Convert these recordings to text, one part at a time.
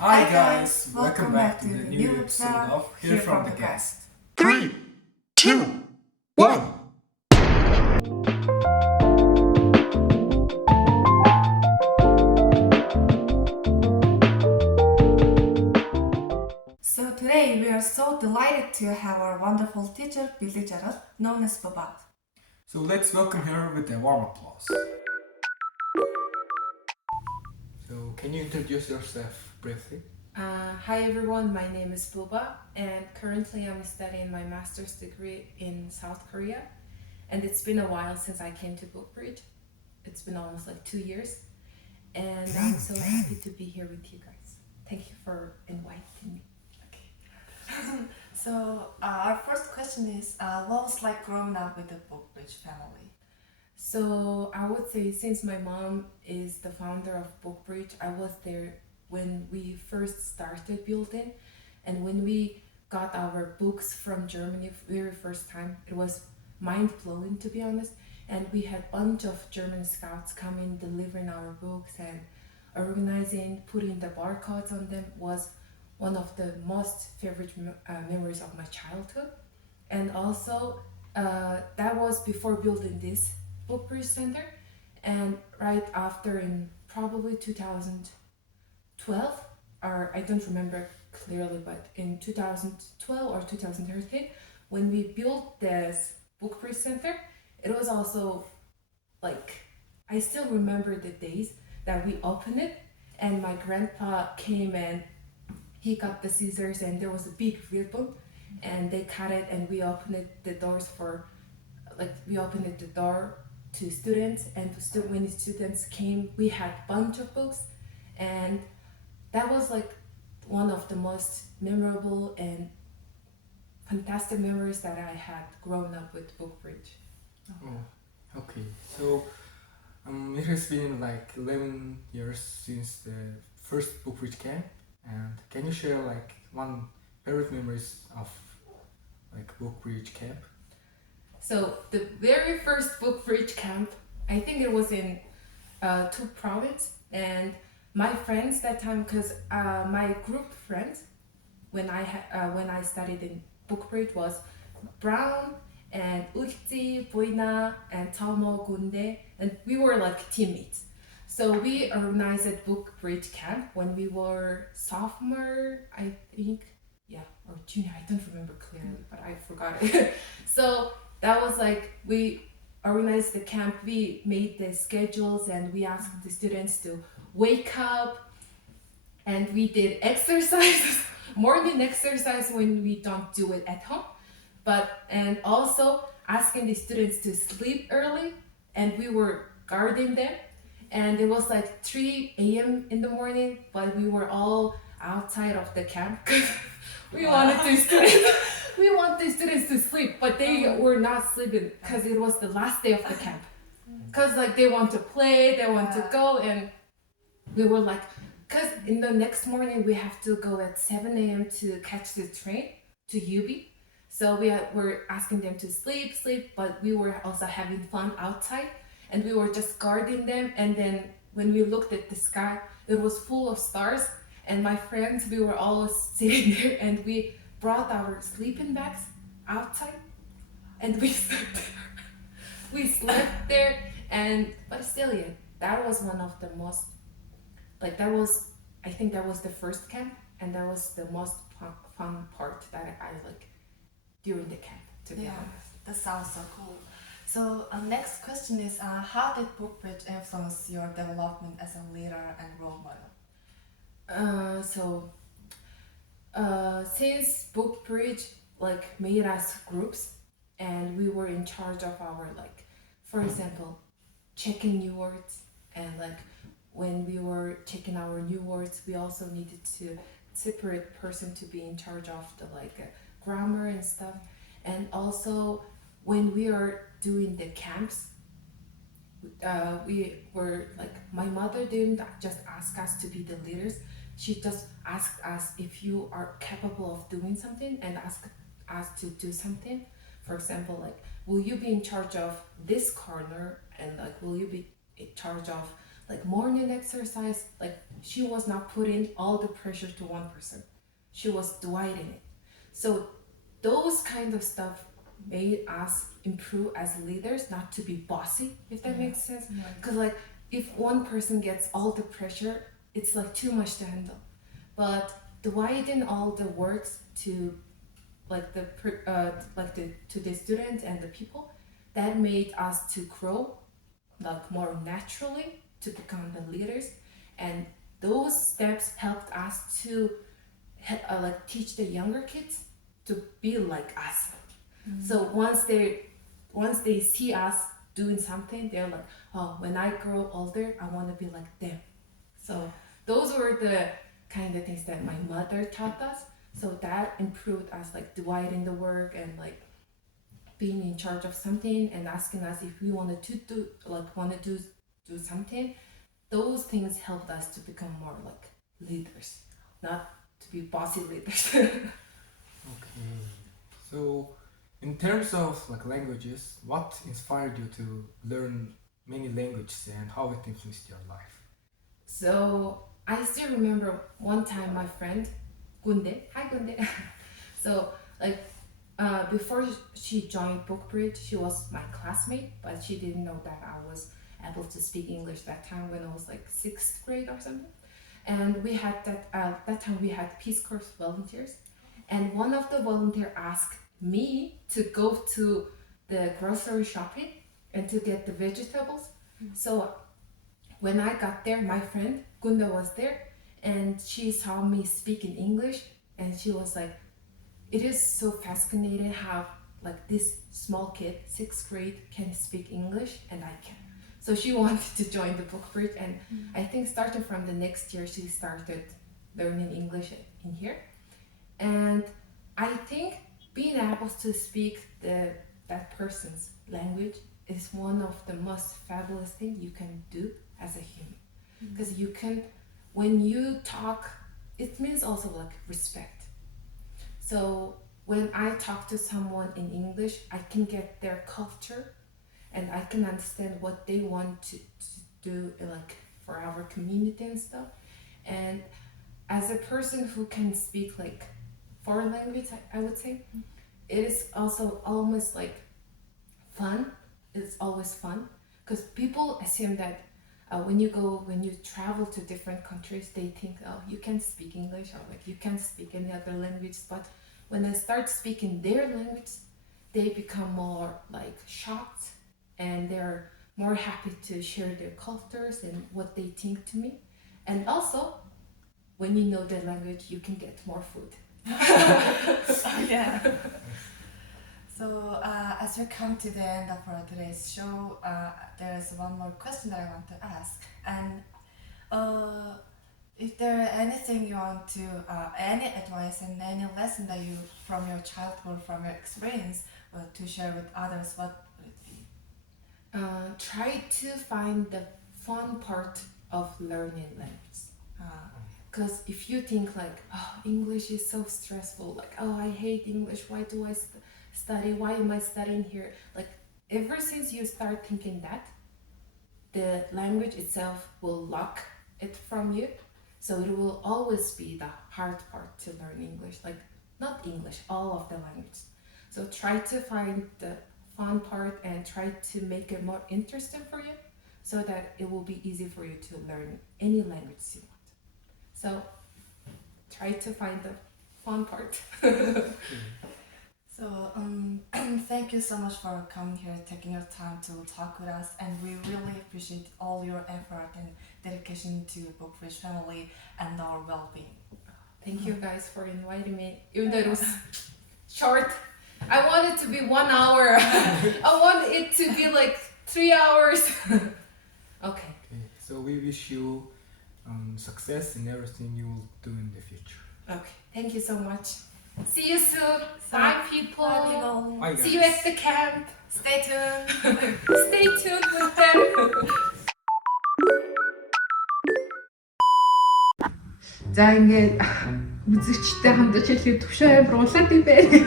Hi guys, welcome back to the new episode of Hear from the Guest. 3, 2, 1. So today we are so delighted to have our wonderful teacher Billy Gerald, known as Baba. So let's welcome her with a warm applause. So can you introduce yourself briefly? Hi everyone, my name is Buba and currently I'm studying my master's degree in South Korea, and it's been a while since I came to Bookbridge. It's been almost like 2 years, and I'm so happy to be here with you guys. Thank you for inviting me. So our first question is, what was like growing up with the Bookbridge family? So I would say, since my mom is the founder of Bookbridge, I was there when we first started building, and when we got our books from Germany very first time, it was mind-blowing, to be honest. And we had a bunch of German scouts coming, delivering our books and organizing, putting the barcodes on them was one of the most favorite memories of my childhood. And also, that was before building this Bookbridge Center, and right after, in probably 2012, or I don't remember clearly, but in 2012 or 2013, when we built this Bookbridge Center, it was also like, I still remember the days that we opened it, and my grandpa came and he got the scissors, and there was a big ribbon, and they cut it, and we opened the doors for, like, we opened the door to students, and when the students came, we had a bunch of books, and that was like one of the most memorable and fantastic memories that I had growing up with Bookbridge. Oh, okay. So it has been like 11 years since the first Bookbridge camp, and can you share like one favorite memories of like Bookbridge camp? So the very first Bookbridge camp, I think it was in two province, and my friends that time, because my group friends when I studied in Bookbridge was Brown and Ukji, Boina, and Tomo Gunde, and we were like teammates. So we organized a Bookbridge camp when we were sophomore, I think, yeah, or junior. I don't remember clearly, but I forgot it. So that was like, we organized the camp, we made the schedules, and we asked the students to wake up, and we did exercises, morning exercise when we don't do it at home, and also asking the students to sleep early, and we were guarding them, and it was like 3 a.m. in the morning, but we were all outside of the camp because we wanted the students to sleep, but they were not sleeping because it was the last day of the camp. Because like they want to play, they want to go, and we were like, because in the next morning we have to go at 7 a.m. to catch the train to UB. So were asking them to sleep, but we were also having fun outside, and we were just guarding them. And then when we looked at the sky, it was full of stars, and my friends, we were all sitting there, and we brought our sleeping bags outside, and we slept there. We slept there, but still, yeah, that was one of the most, like, I think that was the first camp, and that was the most fun part that I like during the camp, to be honest. That sounds so cool. So next question is, how did Bookbridge influence your development as a leader and role model? Since Bookbridge like made us groups, and we were in charge of our, like, for example, checking new words, and like when we were checking our new words, we also needed to separate person to be in charge of the grammar and stuff. And also when we are doing the camps, we were like, my mother didn't just ask us to be the leaders, she just asked us if you are capable of doing something, and asked us to do something. For example, like, will you be in charge of this corner, and like, will you be in charge of like morning exercise, like she was not putting all the pressure to one person. She was dividing it. So those kind of stuff made us improve as leaders, not to be bossy, if that makes sense. Because like if one person gets all the pressure, it's like too much to handle. But dividing all the works to like to the students and the people, that made us to grow like more naturally to become the leaders, and those steps helped us to like teach the younger kids to be like us. So once they see us doing something, they're like, oh, when I grow older, I want to be like them. So those were the kind of things that my mother taught us. So that improved us, like dividing the work and like being in charge of something and asking us if we wanted to do something. Those things helped us to become more like leaders, not to be bossy leaders. Okay. So, in terms of like languages, what inspired you to learn many languages and how it influenced your life? So I still remember one time my friend Gunde, hi Gunde. So like before she joined Bookbridge, she was my classmate, but she didn't know that I was able to speak English that time when I was like 6th grade or something. And we had that time we had Peace Corps volunteers, and one of the volunteer asked me to go to the grocery shopping and to get the vegetables. So when I got there, my friend Gunda was there, and she saw me speak in English, and she was like, it is so fascinating how like this small kid, 6th grade, can speak English and I can. So she wanted to join the Bookbridge, and I think starting from the next year she started learning English in here. And I think being able to speak that person's language is one of the most fabulous things you can do as a human. Because you can, when you talk, it means also like respect. So when I talk to someone in English, I can get their culture and I can understand what they want to do like for our community and stuff. And as a person who can speak like foreign language, I would say, it is also almost like fun. It's always fun because people assume that when you travel to different countries, they think, oh, you can speak English or like you can speak any other language. But when I start speaking their language, they become more like shocked and they're more happy to share their cultures and what they think to me. And also, when you know their language, you can get more food. Oh, yeah. So as we come to the end of our today's show, there is one more question that I want to ask. And if there anything you want to, any advice and any lesson that you from your childhood, from your experience, to share with others, what would it be? Try to find the fun part of learning language. Because if you think like, oh, English is so stressful, like, oh, I hate English, why do I study, why am I studying here? Like, ever since you start thinking that, the language itself will lock it from you. So it will always be the hard part to learn English, like, not English, all of the language. So try to find the fun part and try to make it more interesting for you so that it will be easy for you to learn any language you want. So try to find the fun part. So thank you so much for coming here, taking your time to talk with us, and we really appreciate all your effort and dedication to Bookbridge family and our well-being. Thank you guys for inviting me, even though it was short. I want it to be 1 hour. I want it to be like 3 hours. Okay. So we wish you success in everything you will do in the future. Okay. Thank you so much. See you soon. Bye, people. Bye, people. Bye, guys. See you at the camp. Stay tuned. Stay tuned with them. За ингээд үзэгчтэй хамтдаа хэлэхэд төвшөө амар улаад юм байна.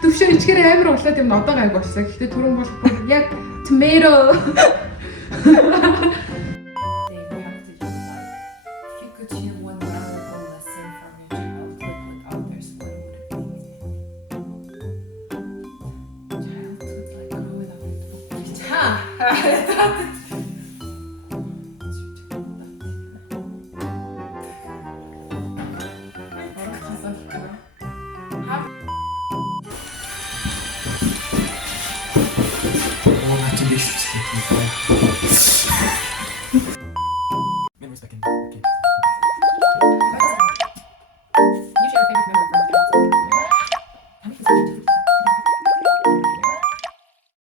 Төвшөө ичгээр амар улаад юм одоо гайг болсон. Гэхдээ түрүүн бол яг tomato 같이 계십시오. Memories back in. Okay.